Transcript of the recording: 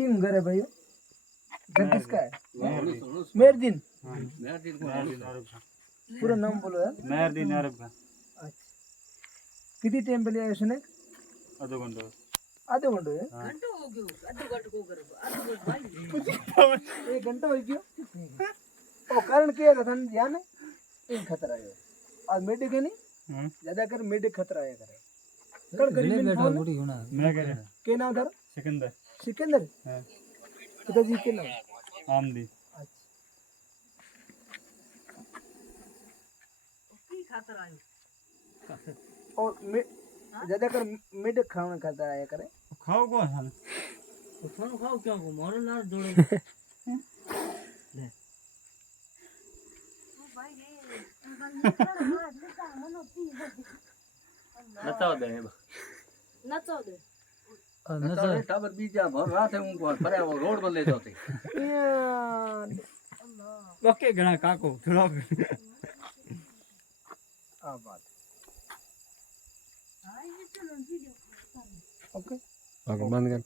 किम घर है भाई? घर किसका है? मेहरदीन। पूरा नाम बोलो यार। मेहरदीन अरब का। अच्छा, कितनी टाइम पहले आए उसने? आधो घंटा। आधे घंटे है? घंटो हो गयो आधो घंटो को करे आधो घंटो भाई 1 घंटा हो गया। ओ कारण क्या था थाने ध्यान है? इन खतरा है आज मेडिक है नहीं ज्यादा कर मेडिक खतरा है करे कल गरीब में फोन मैं कह रहा के नाम था? सिकंदर। सिकंदर। हां पिताजी के नाम? आमदी। अच्छा, की खातर आयो और ज्यादा कर मेडिक खाना खाता है करे खाओ को हाल खानो खाओ क्या को मारो लार जोड़े ले ओ भाई रे नचाओ दे नचो दे नचाओ दे टाबर बीजा भर रात है उनको पर वो रोड पर ले जाते ओके घणा काको थोड़ा आ बात भाई ये चलो वीडियो ओके बंद कर।